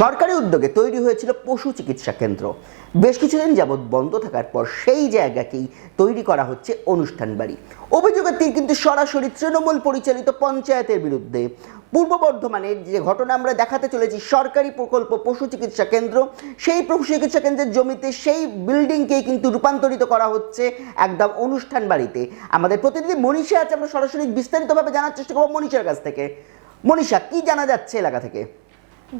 সরকারি উদ্যোগে তৈরি হয়েছিল পশু চিকিৎসা কেন্দ্র। বেশ কিছুদিন যাবৎ বন্ধ থাকার পর সেই জায়গাকেই তৈরি করা হচ্ছে অনুষ্ঠান বাড়ি। অভিযোগের তীর কিন্তু সরাসরি তৃণমূল পরিচালিত পঞ্চায়েতের বিরুদ্ধে। পূর্ব বর্ধমানের যে ঘটনা আমরা দেখাতে চলেছি, সরকারি প্রকল্প পশু চিকিৎসা কেন্দ্র, সেই পশু চিকিৎসা কেন্দ্রের জমিতে সেই বিল্ডিংকেই কিন্তু রূপান্তরিত করা হচ্ছে একদম অনুষ্ঠান বাড়িতে। আমাদের প্রতিনিধি মনীষা আছে, আমরা সরাসরি বিস্তারিতভাবে জানার চেষ্টা করব মনীষার কাছ থেকে। মনীষা, কি জানা যাচ্ছে এলাকা থেকে?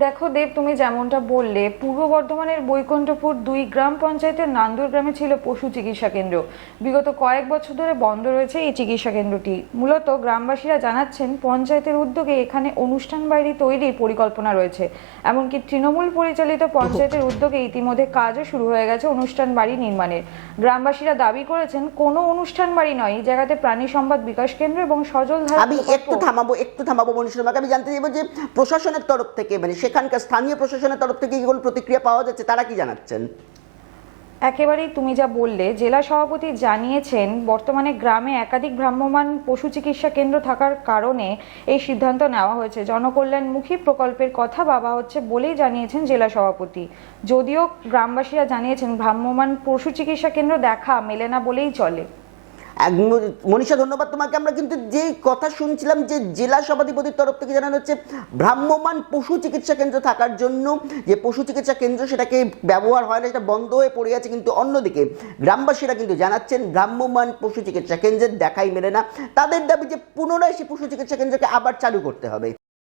দেখো দেব তুমি যেমনটা বললে পূর্ব বর্ধমানের বৈকুণ্ঠপুর দুই গ্রাম পঞ্চায়েতের নান্দুর গ্রামে ছিল পশু চিকিৎসা কেন্দ্র। বিগত কয়েক বছর ধরে বন্ধ রয়েছে এই চিকিৎসা কেন্দ্রটি। মূলত গ্রামবাসীরা জানাচ্ছেন পঞ্চায়েতের উদ্যোগে এখানে অনুষ্ঠান বাড়ি তৈরির পরিকল্পনা রয়েছে। এমনকি তৃণমূল পরিচালিত পঞ্চায়েতের উদ্যোগে ইতিমধ্যে কাজও শুরু হয়ে গেছে অনুষ্ঠান বাড়ি নির্মাণের। গ্রামবাসীরা দাবি করেছেন কোনো অনুষ্ঠান বাড়ি নয় এই জায়গাতে প্রাণী সম্পদ বিকাশ কেন্দ্র এবং সজল ধারা আমি একটু থামাবো একটু থামাবো আমি জানতে চাইব যে প্রশাসনের তরফ থেকে মানে সেখানকার স্থানীয় প্রশাসনের তরফ থেকে কি কোনো প্রতিক্রিয়া পাওয়া যাচ্ছে? তারা কি জানাচ্ছেন? একেবারেই তুমি যা বললে, জেলা সভাপতি জানিয়েছেন, বর্তমানে গ্রামে একাধিক ভ্রাম্যমান পশু চিকিৎসা কেন্দ্র থাকার কারণে এই সিদ্ধান্ত নেওয়া হয়েছে। জনকল্যাণমুখী প্রকল্পের কথা ভাবা হচ্ছে বলেই জানিয়েছেন জেলা সভাপতি। যদিও গ্রামবাসীরা জানিয়েছেন ভ্রাম্যমান পশু চিকিৎসা কেন্দ্র দেখা মেলে না বলেই চলে। এক মনীষা, ধন্যবাদ তোমাকে। আমরা কিন্তু যে কথা শুনছিলাম যে জেলা সভাধিপতির তরফ থেকে জানানো হচ্ছে ভ্রাম্যমান পশু চিকিৎসা কেন্দ্র থাকার জন্য যে পশু চিকিৎসা কেন্দ্র সেটাকে ব্যবহার হয় না, সেটা বন্ধ হয়ে পড়ে আছে, কিন্তু অন্যদিকে গ্রামবাসীরা কিন্তু জানাচ্ছেন ভ্রাম্যমান পশু চিকিৎসা কেন্দ্রের দেখাই মেলে না। তাদের দাবি যে পুনরায় সেই পশু চিকিৎসা কেন্দ্রকে আবার চালু করতে হবে।